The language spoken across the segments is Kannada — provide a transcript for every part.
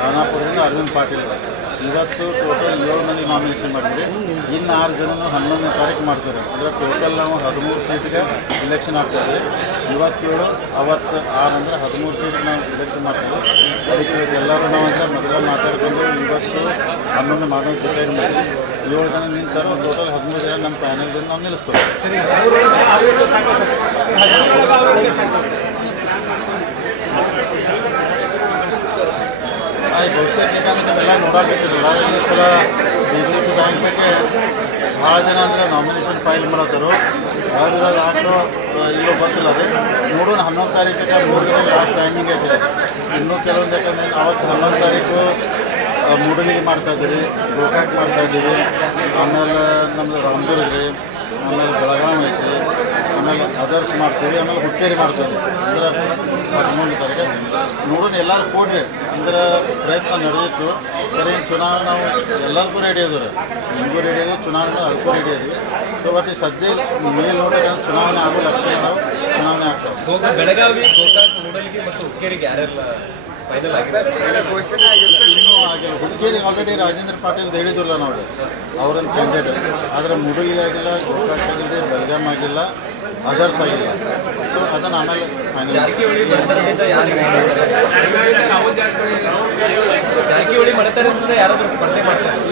ಖಾನಾಪುರದಿಂದ ಅರವಿಂದ್ ಪಾಟೀಲ್. ಇವತ್ತು ಟೋಟಲ್ ಏಳು ಮಂದಿ ನಾಮಿನೇಷನ್ ಮಾಡಿದ್ರಿ ಇನ್ನು ಆರು ಜನನು ಹನ್ನೊಂದನೇ ತಾರೀಕು ಮಾಡ್ತಾರೆ. ಅಂದರೆ ಟೋಟಲ್ ನಾವು ಹದಿಮೂರು ಸೀಟ್ಗೆ ಇಲೆಕ್ಷನ್ ಆಗ್ತಾಯಿದ್ರಿ ಇವತ್ತೇಳು, ಅವತ್ತು ಆರು ಅಂದರೆ ಹದಿಮೂರು ಸೀಟ್ ನಾವು ಇಲೆಕ್ಷನ್ ಮಾಡ್ತೀವಿ. ಅದಕ್ಕೆ ಎಲ್ಲರೂ ನಾವು ಅಂದರೆ ಮೊದಲೇ ಮಾತಾಡ್ಕೊಂಡು ಇವತ್ತು ಹನ್ನೊಂದು ಮಾಡೋದು ಡಿಸೈಡ್ ಮಾಡಿ ಏಳು ಜನ ನಿಂತಾರೆ ಟೋಟಲ್ ಹದಿಮೂರು ಜನ ನಮ್ಮ ಪ್ಯಾನಲ್ದಿಂದ ನಾವು ನಿಲ್ಲಿಸ್ತೇವೆ. ಆಯ್ತು ಬಹುಶಃ ಯಾಕಂದ್ರೆ ನೀವೆಲ್ಲ ನೋಡಾಕತ್ತಿರಲ್ಲ ಈ ಸಲ ಡಿ ಸಿ ಸಿ ಬ್ಯಾಂಕ್ ಬಗ್ಗೆ ಭಾಳ ಜನ ಅಂದರೆ ನಾಮಿನೇಷನ್ ಫೈಲ್ ಮಾಡೋದರು ಯಾವ್ದಿರೋದು ಆಟೋ ಇಲ್ಲೋ ಬರ್ತಿಲ್ಲ ಅದೇ. ನೋಡೋಣ, ಹನ್ನೊಂದು ತಾರೀಕಿಗೆ ಮೂರು ದಿನ ಲಾಸ್ಟ್ ಟೈಮಿಂಗ್ ಐತೆ. ಇನ್ನೂ ಕೆಲವೊಂದು, ಯಾಕಂದ್ರೆ ಅವತ್ತು ಹನ್ನೊಂದು ತಾರೀಕು ಮೂಡಲಿ ಮೂಡಲಿಗೆ ಮಾಡ್ತಾ ಇದ್ದೀವಿ ಗೋಕಾಕ್ ಮಾಡ್ತಾ ಇದ್ದೀವಿ. ಆಮೇಲೆ ನಮ್ಮದು ರಾಮದುರ್ಗ ರೀ ಆಮೇಲೆ ಬೆಳಗಾವಿ ಐತಿ. ಆಮೇಲೆ ಅದರ್ಸ್ ಮಾಡ್ತೀವಿ ಆಮೇಲೆ ಹುಕ್ಕೇರಿ ಮಾಡ್ತೀವಿ. ಅಂದ್ರೆ ಹದಿಮೂರು ತಾರೀಕು ನೋಡೋಣ ಎಲ್ಲರೂ ಕೊಡ್ರಿ. ಅಂದ್ರೆ ಪ್ರಯತ್ನ ನಡೆದಿತ್ತು. ಸರಿ ಚುನಾವಣೆ ನಾವು ಎಲ್ಲರಿಗೂ ರೆಡಿ ಅದ್ರಿ ನಿಮಗೂ ರೆಡಿ ಅದು ಚುನಾವಣೆ ಅದಕ್ಕೂ ರೆಡಿ ಅದ್ವಿ. ಸೊ ಬಟ್ ಈ ಸದ್ಯ ಮೇಲೆ ನೋಡಿದ್ರೆ ಚುನಾವಣೆ ಆಗೋ ಲಕ್ಷಣ ನಾವು ಚುನಾವಣೆ ಆಗ್ತಾವೆ. ಗೋಕಾ ಬೆಳಗಾವಿ ಗೋಕಾಕ್ ಮೂಡಲ್ಗಿ ಮತ್ತು ಹುಕ್ಕೇರಿಗೆ ಯಾರೆಲ್ಲ ಫೈನಲ್ ಆಗಿದೆ ಇನ್ನೂ ಆಗಿಲ್ಲ. ಹುಡುಗಿಯರಿಗೆ ಆಲ್ರೆಡಿ ರಾಜೇಂದ್ರ ಪಾಟೀಲ್ ಹೇಳಿದ್ರಲ್ಲ ನೋಡಿ ಅವ್ರನ್ನ ಕ್ಯಾಂಡಿಡೇಟ್ ಆದರೆ ಮುಡುಗಿ ಆಗಿಲ್ಲ ಗೋಕಾಕ್ ಆಗಿಲ್ಲ ಬೆಳಗಾಂ ಆಗಿಲ್ಲ. ಅದರ್ಸ್ ಆಗಿಲ್ಲ ಸೊ ಅದನ್ನು ಆಮೇಲೆ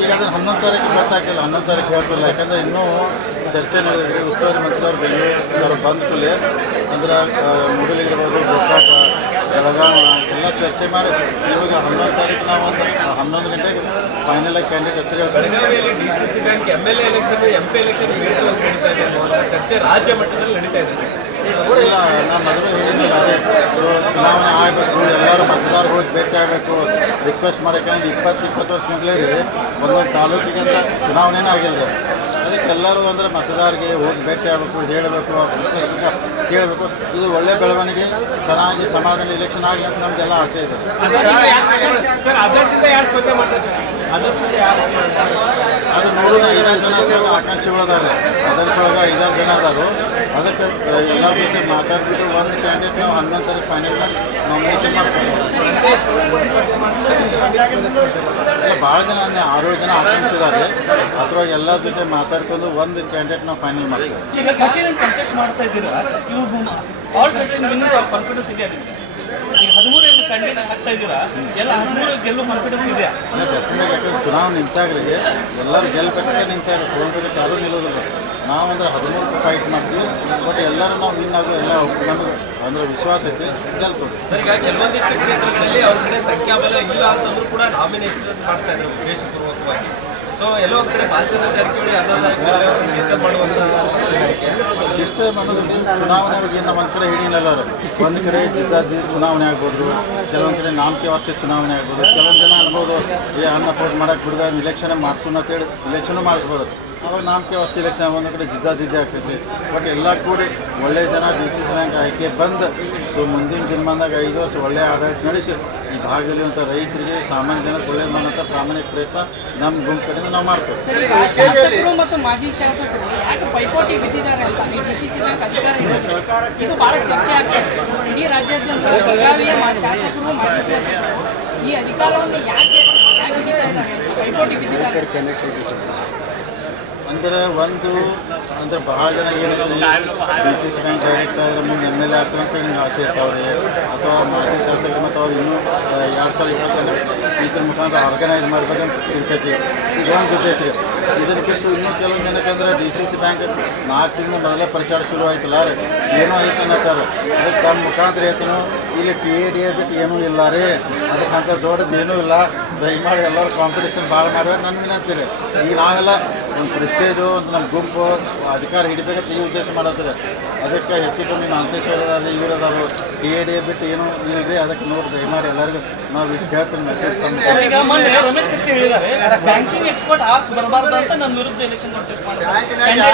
ಈಗ ಅದನ್ನು ಹನ್ನೊಂದು ತಾರೀಕು ಗೊತ್ತಾಗಿಲ್ಲ ಹನ್ನೊಂದು ತಾರೀಕು ಹೇಳ್ತಿಲ್ಲ ಯಾಕಂದ್ರೆ ಇನ್ನೂ ಚರ್ಚೆ ನಡೆದಿದೆ. ಉಸ್ತುವಾರಿ ಮಂತ್ರಿ ಅವ್ರು ಬೆಂಗಳೂರು ಬಂದ ಕೂಡಲೇ ಅಂದ್ರೆ ಮುಗಿಲಿಗಿರ್ಬೋದು ಗೋಕಾಕ ಬೆಳಗಾವ ಎಲ್ಲ ಚರ್ಚೆ ಮಾಡಿ ಇವಾಗ ಹನ್ನೊಂದು ತಾರೀಕು ನಾವು ಒಂದು ಹನ್ನೊಂದು ಗಂಟೆಗೆ ಫೈನಲ್ ಆಗಿ ಕ್ಯಾಂಡಿಡೇಟ್ ಹೆಸರು ಹೇಳ್ತಾರೆ ಬೆಳಗಾವಿಯಲ್ಲಿ D C C bank M L A election M P election ನಡೀತಾ ಇದೆ. ಅನ್ನುವಂಥ ಚರ್ಚೆ ರಾಜ್ಯ ಮಟ್ಟದಲ್ಲಿ ನಡೀತಾ ಇದೆ. ಇಲ್ಲ ನಾನು ಮೊದಲು ಇದು ಚುನಾವಣೆ ಆಗಬೇಕು ಎಲ್ಲರೂ ಮತದಾರರು ಹೋಗಿ ಭೇಟಿ ಆಗಬೇಕು ರಿಕ್ವೆಸ್ಟ್ ಮಾಡೋಕೆ ಇಪ್ಪತ್ತು ಇಪ್ಪತ್ತು ವರ್ಷ ಮೊದಲೇ ರೀ ಒಂದೊಂದು ತಾಲೂಕಿಗೆ ಅಂತ ಚುನಾವಣೆನೇ ಆಗಿಲ್ಲ. ಅದಕ್ಕೆ ಎಲ್ಲರೂ ಅಂದ್ರೆ ಮತದಾರರಿಗೆ ಹೋಗಿ ಭೇಟಿ ಆಗಬೇಕು ಹೇಳಬೇಕು ಕೇಳಬೇಕು. ಇದು ಒಳ್ಳೆ ಬೆಳವಣಿಗೆ ಚೆನ್ನಾಗಿ ಸಮಾಧಾನ ಇಲೆಕ್ಷನ್ ಆಗಲಿ ಅಂತ ನಮಗೆಲ್ಲ ಆಸೆ ಇದೆ. ಅದು ನೋಡೋಣ ಐದಾರು ಜನ ಅದರ ಅದಾರೆ ಅದರ್ಸೊಳಗೆ ಐದಾರು ಜನ ಅದಾರು. ಅದಕ್ಕೆ ಎಲ್ಲರ ಜೊತೆ ಮಾತಾಡ್ಬಿಟ್ಟು ಒಂದು ಕ್ಯಾಂಡಿಡೇಟ್ ನಾವು ಹನ್ನೊಂದು ಫೈನಲ್ ನಾಮಿನೇಷನ್ ಮಾಡ್ತೀವಿ. ಭಾಳ ಜನ ಅಂದ್ರೆ ಆರೇಳು ಜನ ಆಕಾಂಕ್ಷಿದ್ದಾರೆ ಅದ್ರೊಳಗೆ ಎಲ್ಲರ ಜೊತೆ ಮಾತಾಡ್ಕೊಂಡು ಒಂದು ಕ್ಯಾಂಡಿಡೇಟ್ ನಾವು ಫೈನಲ್ ಮಾಡ್ತೀವಿ. ಕ್ಯಾಂಡಿಡೇಟ್ ಹಾಕ್ತಾ ಇದ್ದೀರಾ? ಎಲ್ಲ ಹದಿಮೂರು ಗೆಲ್ಲೋ ಕಾನ್ಫಿಡೆನ್ಸ್ ಇದೆಯಾ? ಯಾಕಂದ್ರೆ ಚುನಾವಣೆ ನಿಂತಾಗಲಿಗೆ ಎಲ್ಲರೂ ಗೆಲ್ಬೇಕಂತ ನಿಂತಾರೆ ತೊಗೊಂಡ್ಬೇಕು ಯಾರೂ ನಿಲ್ಲೋದಿಲ್ಲ. ನಾವು ಅಂದ್ರೆ ಹದಿಮೂರು ಫೈಟ್ ಮಾಡ್ತೀವಿ ಬಟ್ ಎಲ್ಲರೂ ನಾವು ವಿನ್ ಆಗೋ ಎಲ್ಲ ನಮಗೆ ಅಂದ್ರೆ ವಿಶ್ವಾಸ ಐತಿ ಗೆಲ್ತೀವಿ. ಈಗ ಕೆಲವೊಂದಿಷ್ಟು ಕ್ಷೇತ್ರಗಳಲ್ಲಿ ಅವ್ರ ಕಡೆ ಸಂಖ್ಯಾಬಲ ಇಲ್ಲ ಅಂತಂದ್ರೂ ಕೂಡ ನಾಮಿನೇಷನ್ ಮಾಡ್ತಾ ಇದ್ದಾರೆ ಉದ್ದೇಶಪೂರ್ವಕವಾಗಿ. ಸೊ ಎಲ್ಲೋ ಒಂದ್ ಕಡೆ ಬಾಲಚಂದ್ರ ಜಾರಕಿಹೊಳಿ ಅಣ್ಣಾ ಸಾಹೇಬ್ ಜೊಲ್ಲೆ ಅವ್ರನ್ನ ಡಿಸ್ಟರ್ಬ್ ಮಾಡುವಂತ ಇಷ್ಟ ಅನ್ನೋದು ಚುನಾವಣೆ ಬಗ್ಗೆ ನಮ್ಮ ಒಂದು ಕಡೆ ಹಿಡಿಯಲ್ಲ ಒಂದು ಕಡೆ ಜಿದ್ದಾಜಿ ಚುನಾವಣೆ ಆಗ್ಬೋದು, ಕೆಲವೊಂದು ಕಡೆ ನಾಮಕೆ ಚುನಾವಣೆ ಆಗ್ಬೋದು, ಕೆಲವೊಂದು ಜನ ಅನ್ಬೋದು, ಏ, ಅನ್ನ ಪೋಟ್ ಮಾಡಕ್ಕೆ ಬಿಡ್ದ ಇಲೆಕ್ಷನ್ ಮಾಡ್ಸೋಣ ಅಂತೇಳಿ ಇಲೆಕ್ಷನ್ ಮಾಡಿಸ್ಬೋದು. ಅವಾಗ ನಾಮಕೆ ವಸ್ತು ಇಲೆಕ್ಷನ್ ಒಂದು ಕಡೆ ಜಿದ್ದಾಜಿದ್ದಿ ಆಗ್ತೈತಿ. ಬಟ್ ಎಲ್ಲ ಕೂಡಿ ಒಳ್ಳೆ ಜನ ಡಿ ಸಿ ಸಿ ಬ್ಯಾಂಕ್ ಆಯ್ಕೆ ಬಂದು ಸೊ ಮುಂದಿನ ದಿನಮಾನದಾಗ ಐದು ವರ್ಷ ಒಳ್ಳೆ ಆಡಳಿತ ನಡೆಸಿ ಈ ಭಾಗದಲ್ಲಿರುವಂಥ ರೈತರಿಗೆ ಸಾಮಾನ್ಯ ಜನಕ್ಕೆ ಒಳ್ಳೇದು ಮಾಡುವಂಥ ಪ್ರಾಮಾಣಿಕ ಪ್ರಯತ್ನ ನಮ್ಮ ಗುಂಪು ಕಡೆಯಿಂದ ನಾವು ಮಾಡ್ತೇವೆ. ಮತ್ತು ಮಾಜಿ ಶಾಸಕರು ಯಾಕೆ ಪೈಪೋಟಿ ಬಿದ್ದಿದ್ದಾರೆ ಅಂತ ಈ ಡಿ ಸಿ ಸಿ ಬ್ಯಾಂಕ್ ಅಧಿಕಾರ ಇದು ಬಹಳ ಚರ್ಚೆ ಆಗ್ತದೆ ಇಡೀ ರಾಜ್ಯಾದ್ಯಂತ ಬೆಳಗಾವಿಯ ಮಾ- ಶಾಸಕರು ಮಾಜಿ ಶಾಸಕರು ಈ ಅಧಿಕಾರವನ್ನು ಯಾಕೆ ಯಾಕೆ ಹಿಡಿತಾ ಇದ್ದಾರೆ ಪೈಪೋಟಿ ಬಿದ್ದಿದ್ದಾರೆ? ಅಂದರೆ ಒಂದು, ಅಂದ್ರೆ ಬಹಳ ಜನ ಏನಂದ್ರೆ D C C bank direct ಆದ್ರೆ ಮುಂದೆ ಎಂ ಎಲ್ ಎ ಆಗ್ತಾರೆ ಅಂತ ನಿಮ್ಗೆ ಆಸೆ ಇರ್ತಾವ್ರಿ ಅಥವಾ ಮಾಜಿ ಶಾಸಕರು ಮತ್ತು ಅವ್ರು ಇನ್ನೂ ಎರಡು ಸಾವಿರ ಇಪ್ಪತ್ತೆಂಟು ಇದ್ರ ಮುಖಾಂತರ ಆರ್ಗನೈಸ್ ಮಾಡ್ಬೇಕಂತ ಇರ್ತೈತಿ ಇದೊಂದು ಉದ್ದೇಶ. ಇದನ್ನು ಬಿಟ್ಟು ಇನ್ನೂ ಕೆಲವೊಂದು ಜನಕ್ಕೆ ಅಂದ್ರೆ ಡಿ ಸಿ ಸಿ ಬ್ಯಾಂಕ್ ನಾಲ್ಕು ದಿನ ಮೊದಲೇ ಪ್ರಚಾರ ಶುರು ಆಯ್ತಲ್ಲ ರೀ ಏನೋ ಐತೆ ಅನ್ನತ್ತಾರೆ ಅದಕ್ಕೆ ತಮ್ಮ ಮುಖಾಂತರ ಹೇಳ್ತಾನು ಇಲ್ಲಿ ಟಿ ಎ ಡಿ ಎ ಬಿಟ್ಟು ಏನೂ ಇಲ್ಲ ರೀ. ಅದಕ್ಕಂತ ದೊಡ್ಡದೇನೂ ಇಲ್ಲ. ದಯಮಾಡಿ ಎಲ್ಲರೂ ಕಾಂಪಿಟೇಷನ್ ಭಾಳ ಮಾಡ್ಬೇಕು ನನ್ನ ವಿನಂತಿ ಈಗ ನಾವೆಲ್ಲ ಒಂದು ಪ್ರೆಸ್ಟೇಜು ಒಂದು ನಮ್ಮ ಗುಂಪು, ಅಧಿಕಾರ ಹಿಡಿಬೇಕಂತ ಈ ಉದ್ದೇಶ ಮಾಡತ್ತೀರಿ. ಅದಕ್ಕೆ ಹೆಚ್ಚು ಕಮ್ಮಿ ಅದಾರ ಇವ್ರು ಅದಾರು ಟಿ ಎ ಡಿ ಬಿಟ್ಟು ಏನೂ ಇಲ್ರಿ, ಅದಕ್ಕೆ ನೋಡಿ ದಯಮಾಡಿ ಎಲ್ಲರಿಗೂ ನಾವು ಈಗ ಕೇಳ್ತೀನಿ ಮೆಸೇಜ್ ಈಗ ಮೊನ್ನೆ ರಮೇಶ್ ಕತ್ತಿ ಹೇಳಿದ್ದಾರೆ ಬ್ಯಾಂಕಿಂಗ್ ಎಕ್ಸ್ಪರ್ಟ್ ಆರ್ಸ್ ಬರಬಾರ್ದು ಅಂತ ನಮ್ಮ ವಿರುದ್ಧ ಎಲೆಕ್ಷನ್ ಕಂಟೆಸ್ಟ್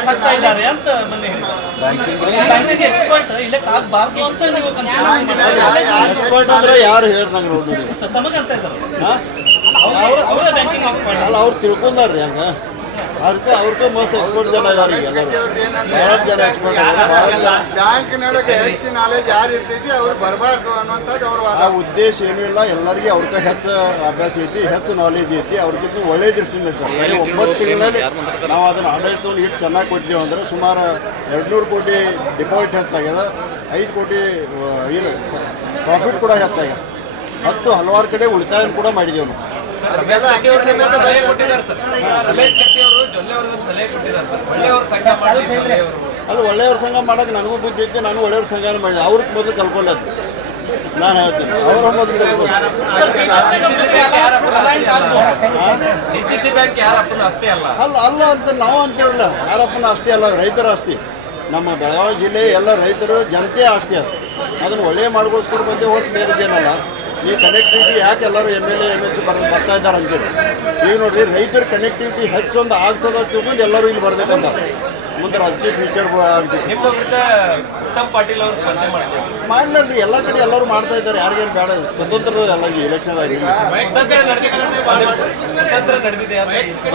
ಹಾಕ್ತಾ ಇದ್ದಾರೆ ಅಂತ ಮೊನ್ನೆ ಹೇಳಿದ್ದಾರೆ. ಬ್ಯಾಂಕಿಂಗ್ ಎಕ್ಸ್ಪರ್ಟ್ ಇಲೆಕ್ಟ್ ಆಗಬಾರ್ದು ಅಂತ ನೀವು ಎಕ್ಸ್ಪರ್ಟ್ ಅಂದ್ರೆ ಯಾರು ಹೇಳಿ ನಂಗೆ ನೋಡಿರಿ ತಮಗಂತ ಇದ್ದಾರೆ. ಅವರೇ ಬ್ಯಾಂಕಿಂಗ್ ಎಕ್ಸ್ಪರ್ಟ್ ಅಲ್ಲ ಅವ್ರು ತಿಳ್ಕೊಂಡಾರ್ರಿ ಹಂಗೆ. ಅದಕ್ಕೆ ಅವ್ರಿಗೂ ಮೋಸ್ಟ್ ಎಕ್ಸ್ಪರ್ಟ್ ಜನ ಜನ ಬ್ಯಾಂಕ್ ನೊಳಗೆ ಹೆಚ್ಚು ನಾಲೆಜ್ ಯಾರು ಇರ್ತೈತಿ ಅವ್ರು ಬರಬಾರ್ದು ಅನ್ನುವಂಥದ್ದು ಅವ್ರ ಆ ಉದ್ದೇಶ ಏನೂ ಇಲ್ಲ ಎಲ್ಲರಿಗೆ ಅವ್ರಿಗೆ ಹೆಚ್ಚು ಅಭ್ಯಾಸ ಐತಿ ಹೆಚ್ಚು ನಾಲೆಜ್ ಐತಿ ಅವ್ರಿಗಿಂತ ಒಳ್ಳೆ ದೃಷ್ಟಿಯಿಂದ ಇಷ್ಟ ಒಂಬತ್ತು ತಿಂಗಳಲ್ಲಿ ನಾವು ಅದನ್ನು ಆಡಳಿತವನ್ನು ಇಟ್ಟು ಚೆನ್ನಾಗಿ ಕೊಟ್ಟಿದ್ದೇವೆ ಅಂದ್ರೆ ಸುಮಾರು ಎರಡುನೂರು ಕೋಟಿ ಡಿಪಾಸಿಟ್ ಹೆಚ್ಚಾಗ್ಯದ ಐದು ಕೋಟಿ ಇದು ಪ್ರಾಫಿಟ್ ಕೂಡ ಹೆಚ್ಚಾಗ್ಯದ. ಹತ್ತು ಹಲವಾರು ಕಡೆ ಉಳಿತಾಯ ಕೂಡ ಮಾಡಿದ್ದೇವೆ ನಾವು. ರಮೇಶ್ ಕತ್ತಿ ಅವರು ಜೊಲ್ಲೆ ಅವ್ರಿಗೆ ಸಲಹೆ ಕೊಟ್ಟಿದ್ದಾರೆ ಸರ್. ಒಳ್ಳೆಯವ್ರ ಸಂಘ ಅಲ್ಲಿ ಒಳ್ಳೆಯವ್ರ ಸಂಘ ಮಾಡಕ್ಕೆ ನನಗೂ ಬುದ್ಧಿ ಐತಿ ನಾನು ಒಳ್ಳೆಯವ್ರ ಸಂಘನ ಮಾಡಿದೆ. ಅವ್ರಿಗೆ ಮೊದಲು ಕಲ್ಕೊಳ್ಳೋದು ನಾನು ಹೇಳ್ತೀನಿ. ಅವರ ಮೊದಲು ಕಲ್ಕೊಳ್ಳೋದು ಅಲ್ಲ. ಅಲ್ಲ. ಅಂತ ನಾವು ಅಂತೇಳಿಲ್ಲ ಯಾರಪ್ಪನ ಆಸ್ತಿ ಅಲ್ಲ ರೈತರ ಆಸ್ತಿ. ನಮ್ಮ ಬೆಳಗಾವಿ ಜಿಲ್ಲೆ ಎಲ್ಲ ರೈತರು ಜನತೆ ಆಸ್ತಿ ಅದು. ಅದನ್ನು ಒಳ್ಳೆ ಮಾಡ್ಕೋಸ್ಕರ ಬಂದೆ ಹೋದ್ ಬೇರೆದೇನಲ್ಲ ಈ ಕನೆಕ್ಟಿವಿಟಿ ಯಾಕೆ ಎಲ್ಲರೂ M L A M L C ಬರ, ಬರ್ತಾ ಇದ್ದಾರೆ ಅಂತೇಳಿ ಈಗ ನೋಡ್ರಿ, ರೈತರ ಕನೆಕ್ಟಿವಿಟಿ ಹೆಚ್ಚೊಂದು ಆಗ್ತದ ತಿಳ್ಕೊಂಡು ಎಲ್ಲರೂ ಇಲ್ಲಿ ಬರ್ಬೇಕಂತ. ಮುಂದೆ ರಾಜಕೀಯ ಫ್ಯೂಚರ್ ಆಗ್ತೀವಿ ಉತ್ತಮ್ ಪಾಟೀಲ್ ಅವರು ಸ್ಪರ್ಧೆ ಮಾಡ್ತಾರೆ. ಮಾಡ್ಲಿ ಎಲ್ಲ ಕಡೆ ಎಲ್ಲರೂ ಮಾಡ್ತಾ ಇದ್ದಾರೆ. ಯಾರಿಗೇನು ಬೇಡ ಸ್ವತಂತ್ರ ಎಲ್ಲ ಎಲೆಕ್ಷನ್ ಆಗಿ.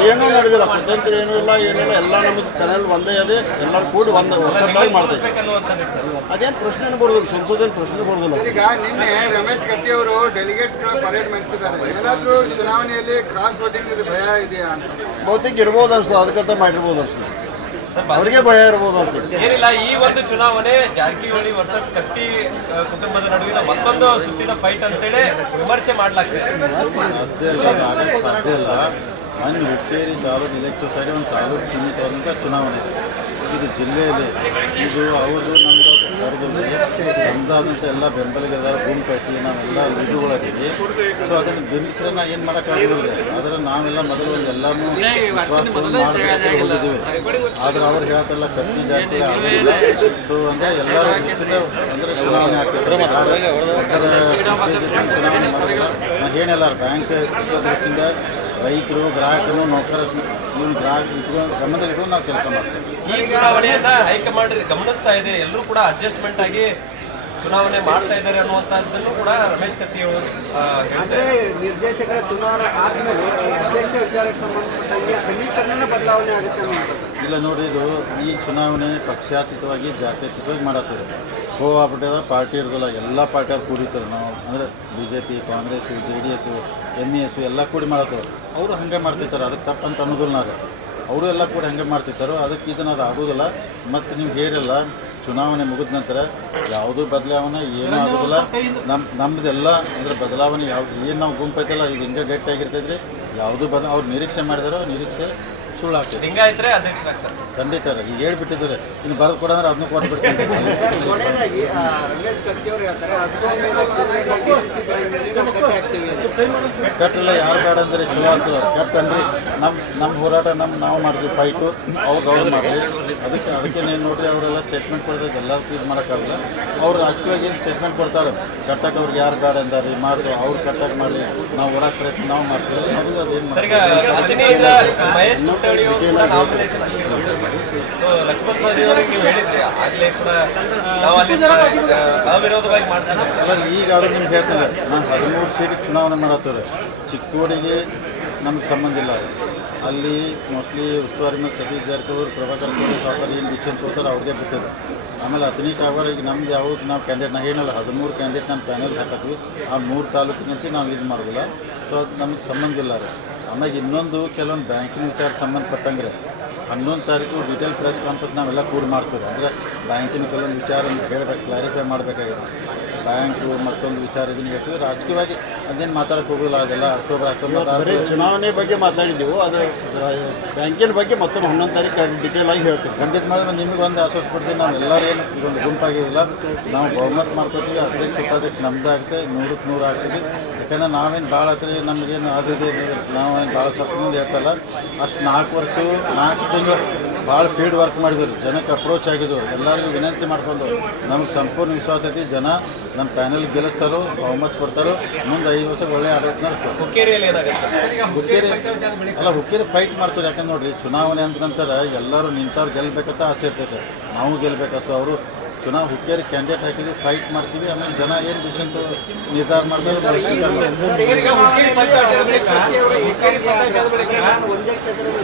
ಏನೂ ನಡೆದಿಲ್ಲ ಸ್ವತಂತ್ರ ಏನೂ ಇಲ್ಲ ಏನಿಲ್ಲ ಎಲ್ಲ ನಮ್ಮದು ಪೆನಲ್ ಒಂದೇ ಅದೇ. ಎಲ್ಲರೂ ಕೂಡಿ ಒಂದೇ ಒಟ್ಟಾಗಿ ಮಾಡ್ತಾ ಇದ್ದಾರೆ. ಅನ್ನುವಂಥದ್ದು ಸರ್. ಅದೇನು ಪ್ರಶ್ನೆ ಬರೋದಿಲ್ಲ ಸಂಸದೇನು ಪ್ರಶ್ನೆ ಬರೋದಿಲ್ಲ ಈಗ ನಿನ್ನೆ ರಮೇಶ್ ಕತ್ತಿ ಅವರು ಡೆಲಿಗೇಟ್ಸ್ಗಳ ಪರೇಡ್ ಮಾಡಿಸಿದ್ದಾರೆ. ಏನಾದ್ರೂ ಚುನಾವಣೆಯಲ್ಲಿ ಕ್ರಾಸ್ ವೋಟಿಂಗ್ ಭಯ ಇದೆಯಾ ಅಂತ. ಬಹುತೇಕ ಇರ್ಬೋದು ಅನ್ಸ್ತದೆ ಅದಕ್ಕಂತ ಮಾಡಿರ್ಬೋದು ಅನ್ಸ್ತದೆ ಅವ್ರಿಗೆ ಭಯ ಇರಬಹುದು ಅಂತ ಏನಿಲ್ಲ ಈ ಒಂದು ಚುನಾವಣೆ ಜಾರಕಿಹೊಳಿ ವರ್ಸಸ್ ಕತ್ತಿ ಕುಟುಂಬದ ನಡುವಿನ ಮತ್ತೊಂದು ಸುತ್ತಿನ ಫೈಟ್ ಅಂತೇಳಿ ವಿಮರ್ಶೆ ಮಾಡ್ಲಾಗ್ತದೆ. ಸಾಧ್ಯ ಇಲ್ಲ ಅದು ಆಗಕ್ಕೆ ಸಾಧ್ಯ ಇಲ್ಲ. ಹುಕ್ಕೇರಿ ತಾಲೂಕು ಇಲೆಕ್ಷನ್ ಸೈಡ್ ಒಂದು ತಾಲೂಕು ಸೀಮಿತವಾದಂಥ ಚುನಾವಣೆ. ಇದು ಜಿಲ್ಲೆಯಲ್ಲಿ. ಇದು ಅವರು ನಮ್ಮದು ಕರೆದಲ್ಲಿ ನಮ್ದಾದಂಥ ಎಲ್ಲ ಬೆಂಬಲಿಗರ ಪೈಕಿ ನಾವೆಲ್ಲ ಇದುಗಳಿದ್ದೀವಿ ಸೊ ಅದನ್ನು ಬೆಂಬಲಿಸಿದ್ರೆ ನಾ ಏನು ಮಾಡೋಕ್ಕಾಗೋದಿಲ್ಲ. ಆದರೆ ನಾವೆಲ್ಲ ಮೊದಲು ಒಂದು ಎಲ್ಲನೂ ಮಾಡಿದ್ದೀವಿ ಆದರೆ ಅವ್ರು ಹೇಳ್ತಲ್ಲ ಕತ್ತಿ ಜಾತಿ ಆಗಲಿಲ್ಲ ಸೊ ಅಂದರೆ ಎಲ್ಲರ ದೃಷ್ಟಿಯಿಂದ ಅಂದರೆ ಚುನಾವಣೆ ಆಗ್ತದೆ. ಯಾರು ಒಬ್ಬರ ದೃಷ್ಟಿಯಿಂದ ಚುನಾವಣೆ ಮಾಡಿಲ್ಲ ಏನೆಲ್ಲ, ಬ್ಯಾಂಕ್ ದೃಷ್ಟಿಯಿಂದ ರೈತರು, ಗ್ರಾಹಕರು ನೌಕರ ಇವ್ನು ಗ್ರಾಹಕ ಇಟ್ಕೊಂಡು ಗಮನದಲ್ಲಿ ಇಟ್ಕೊಂಡು ನಾವು ಕೆಲಸ ಮಾಡ್ತೀವಿ. ಈ ಚುನಾವಣೆಯನ್ನ ಹೈಕಮಾಂಡ್ ಗಮನಿಸ್ತಾ ಇದೆ. ಎಲ್ಲರೂ ಕೂಡ ಅಡ್ಜಸ್ಟ್ಮೆಂಟ್ ಆಗಿ ಚುನಾವಣೆ ಮಾಡ್ತಾ ಇದ್ದಾರೆ ಅನ್ನುವಂಥದ್ದನ್ನು ಕೂಡ ರಮೇಶ್ ಕತ್ತಿ ಅವರು ಅಂದ್ರೆ ಹೇಳ್ತಾರೆ ನಿರ್ದೇಶಕರ ಚುನಾವಣೆ ಆದ್ಮೇಲೆ ಅಧ್ಯಕ್ಷ ವಿಚಾರಕ್ಕೆ ಸಂಬಂಧಪಟ್ಟಂಗೆ ಸಮೀಕರಣ ಬದಲಾವಣೆ ಆಗುತ್ತೆ ಇಲ್ಲ ನೋಡ್ರಿ ಇದು ಈ ಚುನಾವಣೆ ಪಕ್ಷಾತೀತವಾಗಿ ಜಾತ್ಯತೀತವಾಗಿ ಮಾಡತ್ತೀರಿ ಹೋಗ್ಬಿಟ್ಟದ ಪಾರ್ಟಿ ಇರೋದಿಲ್ಲ ಎಲ್ಲ ಪಾರ್ಟಿ ಅವ್ರು ಕೂಡಿತಾರೆ ನಾವು. ಅಂದರೆ B J P Congress J D S M E S ಎಲ್ಲ ಕೂಡಿ ಮಾಡತ್ತವ್ರು ಅವರು ಹಾಗೆ ಮಾಡ್ತಿರ್ತಾರೆ ಅದಕ್ಕೆ ತಪ್ಪಂತ ಅನ್ನೋದಿಲ್ಲ ನಾವು ಅವರು ಎಲ್ಲ ಕೂಡ ಹಂಗೆ ಮಾಡ್ತಿರ್ತಾರೋ ಅದಕ್ಕೆ ಇದನ್ನು ಅದು ಆಗೋದಿಲ್ಲ. ಮತ್ತು ನೀವು ಹೇರಿಲ್ಲ ಚುನಾವಣೆ ಮುಗಿದ ನಂತರ ಯಾವುದೂ ಬದಲಾವಣೆ ಏನೂ ಆಗೋದಿಲ್ಲ. ನಮ್ಮ ನಮ್ಮದೆಲ್ಲ ಅಂದರೆ ಬದಲಾವಣೆ ಯಾವುದು, ಏನು ನಾವು ಗುಂಪೈತಲ್ಲ ಇದು ಹಿಂಗೆ ಗಟ್ಟಿಯಾಗಿರ್ತೈತ್ರಿ. ಯಾವುದೂ ಬದ, ಅವ್ರು ನಿರೀಕ್ಷೆ ಮಾಡಿದಾರೋ, ನಿರೀಕ್ಷೆ ಸುಳ್ಳು ಆಗ್ತದೆ ಲಿಂಗಾಯತರೇ ಅಧ್ಯಕ್ಷರಾಗ್ತಾರೆ ಸರ್. ಖಂಡಿತ ಅಲ್ಲ ಈಗ ಹೇಳ್ಬಿಟ್ಟಿದ್ದಾರೆ. ಇನ್ನು ಬರೆದು ಕೊಡಂದ್ರೆ ಅದನ್ನು ಕೊಟ್ಬಿಡ್ತೀನಿ. ಕೊನೆಯದಾಗಿ ರಮೇಶ್ ಕತ್ತಿ ಅವರು ಹೇಳ್ತಾರೆ. ಕಟ್ಟಲ್ಲ ಯಾರು ಬೇಡ ಅಂದ್ರೆ ಚಲೋ ಆಯ್ತು ಕಟ್ ಅನ್ರಿ ನಮ್ಮ ನಮ್ಮ ಹೋರಾಟ ನಮ್ ನಾವು ಮಾಡಿದ್ವಿ ಫೈಟು. ಅವ್ರು ಅವ್ರು ಮಾಡಲಿ. ಅದಕ್ಕೆ ಅದಕ್ಕೆ ನೀವು ನೋಡ್ರಿ ಅವರೆಲ್ಲ ಸ್ಟೇಟ್ಮೆಂಟ್ ಕೊಡ್ತಾರೆ ಎಲ್ಲದಕ್ಕೂ ಇದು ಮಾಡೋಕ್ಕಾಗಲ್ಲ. ಅವ್ರು ರಾಜಕೀಯವಾಗಿ ಏನು ಸ್ಟೇಟ್ಮೆಂಟ್ ಕೊಡ್ತಾರೆ? ಕಟ್ಟಕ್ಕೆ ಅವ್ರಿಗೆ ಯಾರು ಬೇಡ ಅಂದಾರಿ ಮಾಡಿದ್ರು ಅವ್ರು ಕಟ್ಟಕ್ಕೆ ಮಾಡಲಿ. ನಾವು ಹೋರಾಟ ಪ್ರಯತ್ನ ನಾವು ಮಾಡ್ತೀವಿ. ಅದು ಅದೇನು ಸರ್ ಅವರು ಕೂಡ ನಾಮಿನೇಷನ್ ಸೊ ಲಕ್ಷ್ಮಣ್ ಸರ್ ಅವರಿಗೆ ನೀವು ಆಗ್ಲೇ ಕೂಡ ನಾವು ಅಲ್ಲಿ ಅವಿರೋಧವಾಗಿ ಮಾಡ್ತಾರೆ ಈಗ ಅದು ನಿಮ್ಗೆ ಹೇಳ್ತಿಲ್ಲ ನಾನು ಹದಿಮೂರು ಸೀಟ್ ಚುನಾವಣೆ ಮಾಡತ್ತವ್ರೆ. ಚಿಕ್ಕೋಡಿಗೆ ನಮ್ಗೆ ಸಂಬಂಧ ಇಲ್ಲ. ಅಲ್ಲಿ ಮೋಸ್ಟ್ಲಿ ಉಸ್ತುವಾರಿ ಮೇಲೆ ಸತೀಶ್ ಜಾರಕಿಹೊಳಿ, ಪ್ರಭಾಕರ್ ಕೋಳಿ ಸಾಕರ್ ಏನು ಡಿಸಿಷನ್ ಕೊಡ್ತಾರೆ ಅವ್ರಿಗೆ ಬಿಟ್ಟಿದೆ. ಆಮೇಲೆ ಹದಿನೈದು ಕಾಗವಾಡ ಈಗ ನಮ್ದು ಯಾವ್ದು, ನಾವು ಕ್ಯಾಂಡಿಡೇಟ್ ನಾವು ಏನಲ್ಲ, ಹದಿಮೂರು ಕ್ಯಾಂಡಿಡೇಟ್ ನಾನು ಪ್ಯಾನಲ್ ಹಾಕಿದ್ವಿ ಆ ಮೂರು ತಾಲೂಕಿನಂತೆ ನಾವು ಇದು ಮಾಡೋದಿಲ್ಲ. ಸೊ ಅದು ನಮಗೆ ಸಂಬಂಧ ಇಲ್ಲ ರೀ ಆಮೇಲೆ ಇನ್ನೊಂದು ಕೆಲವೊಂದು ಬ್ಯಾಂಕಿನ ವಿಚಾರ ಸಂಬಂಧಪಟ್ಟಂಗೆ ಹನ್ನೊಂದು ತಾರೀಕು ಡಿಟೇಲ್ ಪ್ರೆಸ್ ಕಾನ್ಫರೆನ್ಸ್ ನಾವೆಲ್ಲ ಕೂಡ ಮಾಡ್ತೀವಿ. ಅಂದರೆ ಬ್ಯಾಂಕಿನ ಕೆಲವೊಂದು ವಿಚಾರ ಹೇಳಬೇಕು ಕ್ಲಾರಿಫೈ ಮಾಡಬೇಕಾಗಿದೆ. ಬ್ಯಾಂಕು ಮತ್ತೊಂದು ವಿಚಾರ ಇದನ್ನ ಹೇಳ್ತೀವಿ ರಾಜಕೀಯವಾಗಿ ಅದೇನು ಮಾತಾಡಕ್ಕೆ ಹೋಗೋದಿಲ್ಲ ಅದೆಲ್ಲ ಅಕ್ಟೋಬರ್ ಹತ್ತೊಂಬತ್ತು ಚುನಾವಣೆ ಬಗ್ಗೆ ಮಾತಾಡಿದ್ದೆವು. ಅದು ಬ್ಯಾಂಕಿನ ಬಗ್ಗೆ ಮತ್ತೊಮ್ಮೆ ಹನ್ನೊಂದು ತಾರೀಕು ಡಿಟೇಲ್ ಆಗಿ ಹೇಳ್ತೀವಿ. ಖಂಡಿತ ಮಾಡಿದ್ರೆ ನಿಮಗೆ ಒಂದು ಆಶ್ವಾಸ ಕೊಡ್ತೀವಿ ನಾವು ಎಲ್ಲರೂ ಏನು ಈಗ ಒಂದು ಗುಂಪಾಗಿಲ್ಲ ನಾವು ಬಹುಮತ ಮಾಡ್ಕೋತೀವಿ. ಅಧ್ಯಕ್ಷ ಉಪಾಧ್ಯಕ್ಷ ನಮ್ದು ಆಗುತ್ತೆ ನೂರಕ್ಕೆ ನೂರು ಆಗ್ತದೆ. ಯಾಕಂದ್ರೆ ನಾವೇನು ಭಾಳ ಹತ್ರ ನಮಗೇನು ಅದು. ನಾವೇನು ಭಾಳ ಸ್ವಪ್ನದಿಂದ ಹೇಳ್ತಲ್ಲ ಅಷ್ಟು ನಾಲ್ಕು ವರ್ಷ ನಾಲ್ಕು ತಿಂಗಳು ಭಾಳ ಫೀಲ್ಡ್ ವರ್ಕ್ ಮಾಡಿದ್ರು. ಜನಕ್ಕೆ ಅಪ್ರೋಚ್ ಆಗಿದ್ದು. ಎಲ್ಲರಿಗೂ ವಿನಂತಿ ಮಾಡ್ಕೊಂಡು. ನಮ್ಗೆ ಸಂಪೂರ್ಣ ವಿಶ್ವಾಸ ಐತಿ. ಜನ ನಮ್ಮ ಪ್ಯಾನೆಲ್ ಗೆಲ್ಲಿಸ್ತಾರೋ ಬಹುಮತ ಕೊಡ್ತಾರೋ ಮುಂದೆ ಐದು ವರ್ಷ ಒಳ್ಳೆ ಆಡಳಿತ ನಡೆಸ್ತಾರೆ. ಹುಕ್ಕೇರಿ ಅಲ್ಲ ಹುಕ್ಕೇರಿ ಫೈಟ್ ಮಾಡ್ತಾರೆ. ಯಾಕಂದ್ರೆ ನೋಡ್ರಿ ಚುನಾವಣೆ ಅಂತ ನಂತರ ಎಲ್ಲರೂ ನಿಂತವ್ರು ಗೆಲ್ಲಬೇಕಂತ ಆಸೆ ಇರ್ತೈತೆ. ನಾವು ಗೆಲ್ಬೇಕಂತ ಅವರು ಚುನಾವ್ ಹುಕ್ಕೇರಿ ಕ್ಯಾಂಡಿಡೇಟ್ ಹಾಕಿದ್ವಿ ಫೈಟ್ ಮಾಡ್ತೀವಿ ಆಮೇಲೆ ಜನ ಏನು ಡಿಸಿಷನ್ ನಿರ್ಧಾರ ಮಾಡ್ತಾರೆ. ಒಂದೇ ಕ್ಷೇತ್ರದಲ್ಲಿ